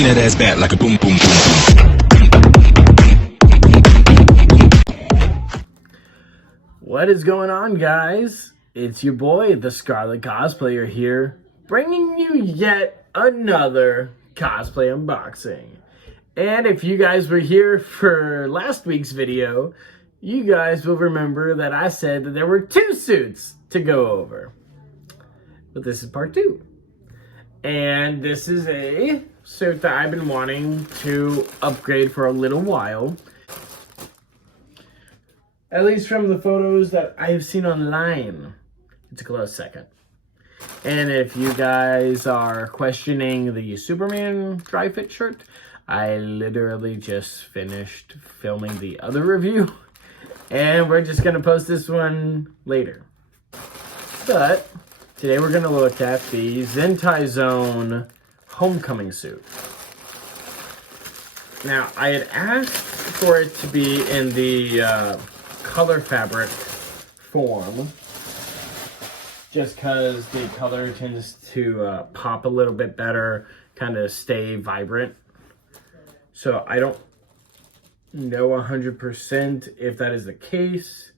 Bring that ass back like a boom, boom, boom, boom. What is going on, guys? It's your boy, the Scarlet Cosplayer here, bringing you yet another cosplay unboxing. And if you guys were here for last week's video, you guys will remember that I said that there were 2 suits to go over. But this is part 2. And this is a suit that I've been wanting to upgrade for a little while. At least from the photos that I've seen online. It's a close second. And if you guys are questioning the Superman dry fit shirt, I literally just finished filming the other review. And we're just going to post this one later. But today we're going to look at the ZentaiZone homecoming suit. Now, I had asked for it to be in the color fabric form, just because the color tends to pop a little bit better, kind of stay vibrant. So I don't know 100% if that is the case,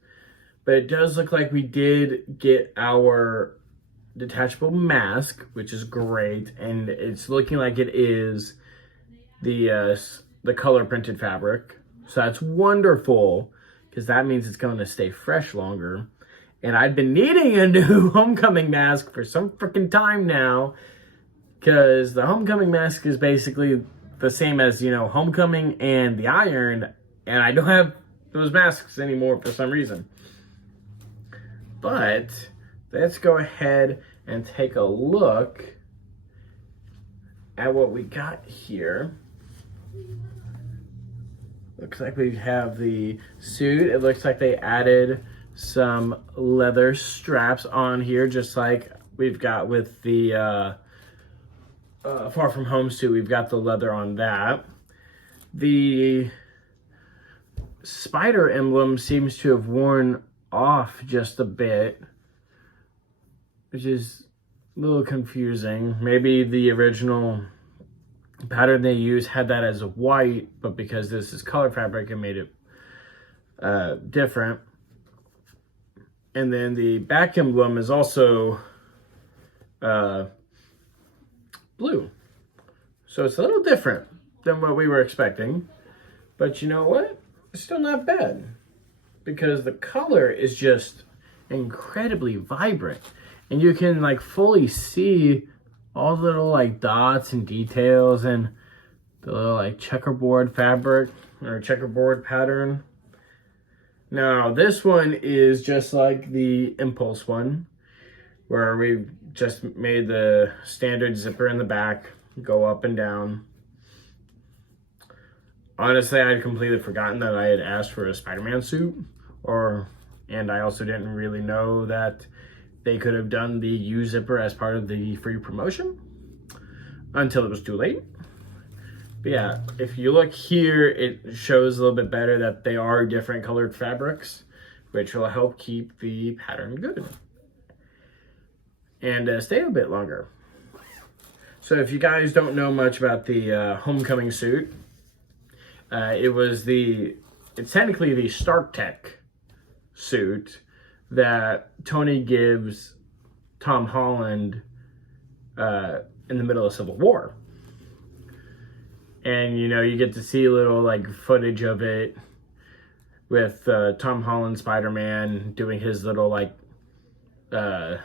but it does look like we did get our detachable mask, which is great, and it's looking like it is the color printed fabric, so that's wonderful, because that means it's going to stay fresh longer. And I've been needing a new homecoming mask for some freaking time now, because the homecoming mask is basically the same as, you know, homecoming and the iron, and I don't have those masks anymore for some reason. But let's go ahead and take a look at what we got here. Looks like we have the suit. It looks like they added some leather straps on here, just like we've got with the Far From Home suit. We've got the leather on that. The spider emblem seems to have worn off just a bit, which is a little confusing. Maybe the original pattern they used had that as a white, but because this is color fabric, it made it different. And then the back emblem is also blue. So it's a little different than what we were expecting. But you know what? It's still not bad, because the color is just incredibly vibrant. And you can like fully see all the little like dots and details and the little like checkerboard fabric or checkerboard pattern. Now this one is just like the Impulse one, where we've just made the standard zipper in the back go up and down. Honestly, I had completely forgotten that I had asked for a Spider-Man suit, and I also didn't really know that they could have done the U-zipper as part of the free promotion until it was too late. But yeah, if you look here, it shows a little bit better that they are different colored fabrics, which will help keep the pattern good and stay a bit longer. So if you guys don't know much about the homecoming suit, it's technically the Stark Tech suit that Tony gives Tom Holland in the middle of Civil War. And, you know, you get to see a little, like, footage of it with Tom Holland Spider-Man doing his little, like, you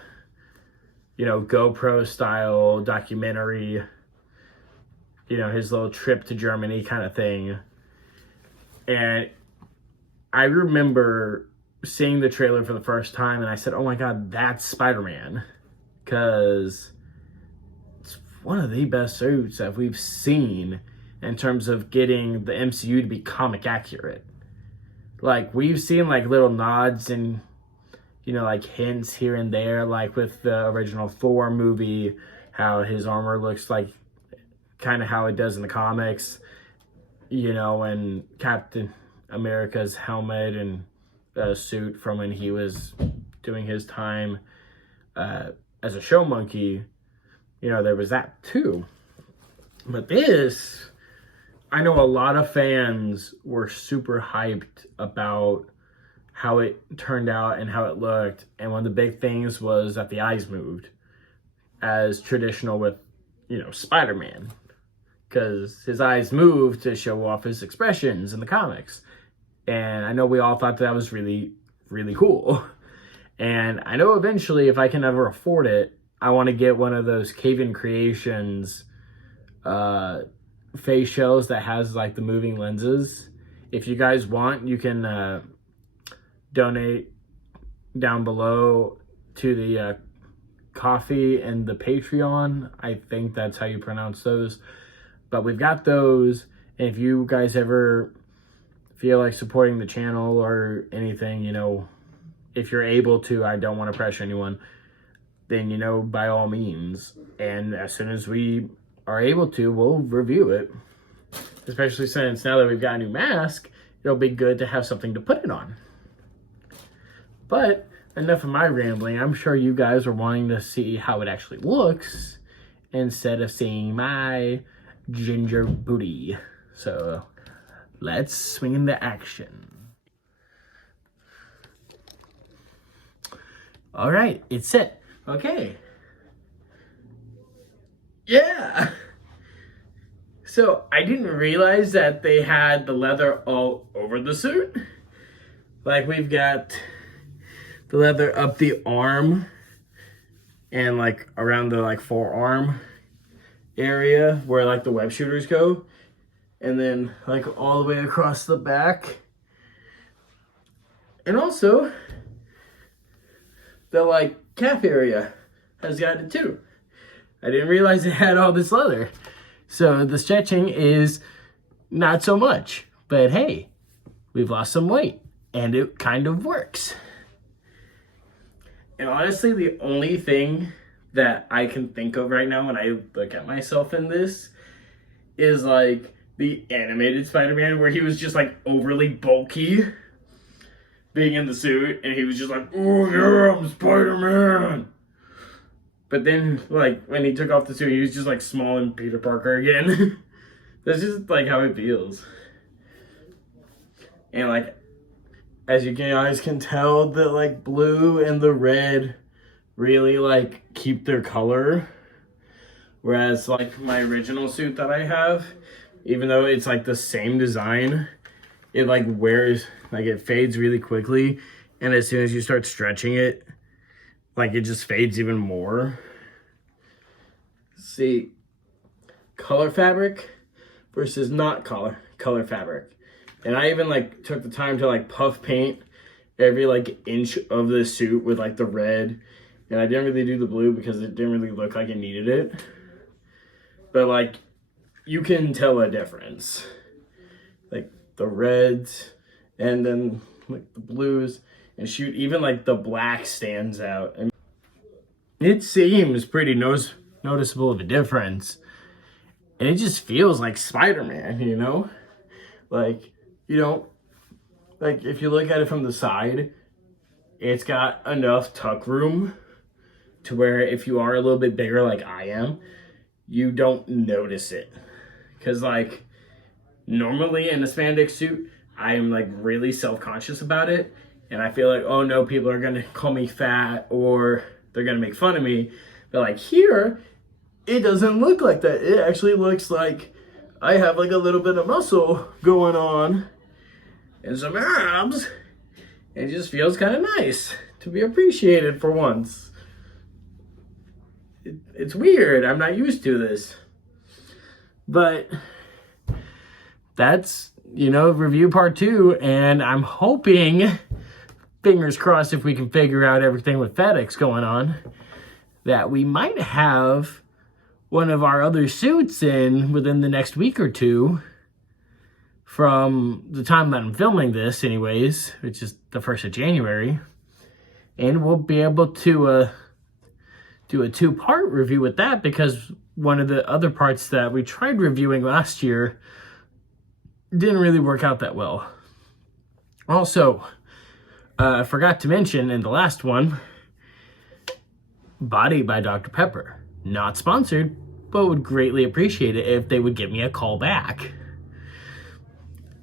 know, GoPro-style documentary, you know, his little trip to Germany kind of thing. And I remember seeing the trailer for the first time, and I said, oh my god, that's Spider-Man. Because it's one of the best suits that we've seen in terms of getting the MCU to be comic accurate. Like, we've seen, like, little nods and, you know, like, hints here and there, like with the original Thor movie, how his armor looks like kind of how it does in the comics, you know, and Captain America's helmet and suit from when he was doing his time as a show monkey, you know, there was that too. But this, I know a lot of fans were super hyped about how it turned out and how it looked. And one of the big things was that the eyes moved, as traditional with, you know, Spider-Man. Because his eyes moved to show off his expressions in the comics. And I know we all thought that was really, really cool. And I know eventually, if I can ever afford it, I want to get one of those Cave-In Creations face shells that has like the moving lenses. If you guys want, you can donate down below to the coffee and the Patreon. I think that's how you pronounce those. But we've got those. And if you guys ever feel like supporting the channel or anything, you know, if you're able to, I don't want to pressure anyone, then, you know, by all means. And as soon as we are able to, we'll review it. Especially since now that we've got a new mask, it'll be good to have something to put it on. But enough of my rambling. I'm sure you guys are wanting to see how it actually looks instead of seeing my ginger booty. So let's swing into action. All right, it's set. Okay. Yeah. So I didn't realize that they had the leather all over the suit. Like, we've got the leather up the arm and like around the like forearm area where like the web shooters go, and then like all the way across the back, and also the like calf area has got it too. I didn't realize it had all this leather. So the stretching is not so much, but hey, we've lost some weight and it kind of works. And honestly, the only thing that I can think of right now when I look at myself in this is like the animated Spider-Man, where he was just like overly bulky being in the suit, and he was just like, oh yeah, I'm Spider-Man. But then like when he took off the suit, he was just like small and Peter Parker again. That's just like how it feels. And like, as you guys can tell, the like blue and the red really like keep their color, whereas like my original suit that I have, even though it's like the same design, it like wears, like it fades really quickly, and as soon as you start stretching it, like it just fades even more. See, color fabric versus not color fabric. And I even like took the time to like puff paint every like inch of the suit with like the red. And I didn't really do the blue because it didn't really look like it needed it. But like, you can tell a difference. Like the reds and then like the blues, and shoot, even like the black stands out. I mean, it seems pretty noticeable of a difference. And it just feels like Spider-Man, you know? Like, you know, like if you look at it from the side, it's got enough tuck room to where if you are a little bit bigger like I am, you don't notice it. Because like normally in a spandex suit, I am like really self-conscious about it. And I feel like, oh no, people are gonna call me fat or they're gonna make fun of me. But like here, it doesn't look like that. It actually looks like I have like a little bit of muscle going on and some abs. It just feels kind of nice to be appreciated for once. It's weird. I'm not used to this. But that's, you know, review part 2. And I'm hoping, fingers crossed, if we can figure out everything with FedEx going on, that we might have one of our other suits in within the next week or two from the time that I'm filming this anyways, which is the 1st of January. And we'll be able to do a 2-part review with that, because one of the other parts that we tried reviewing last year didn't really work out that well. Also, I forgot to mention in the last one, Body by Dr. Pepper. Not sponsored, but would greatly appreciate it if they would give me a call back.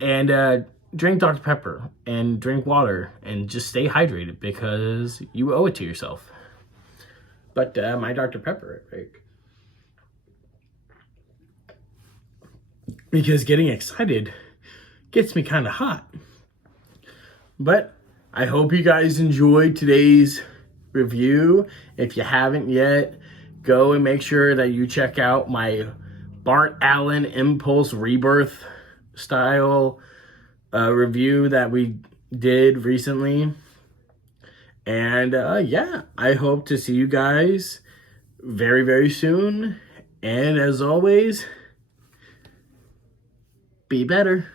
And drink Dr. Pepper and drink water and just stay hydrated because you owe it to yourself. But my Dr. Pepper, like, because getting excited gets me kind of hot. But I hope you guys enjoyed today's review. If you haven't yet, go and make sure that you check out my Bart Allen Impulse Rebirth style review that we did recently. And yeah, I hope to see you guys very, very soon. And as always, be better.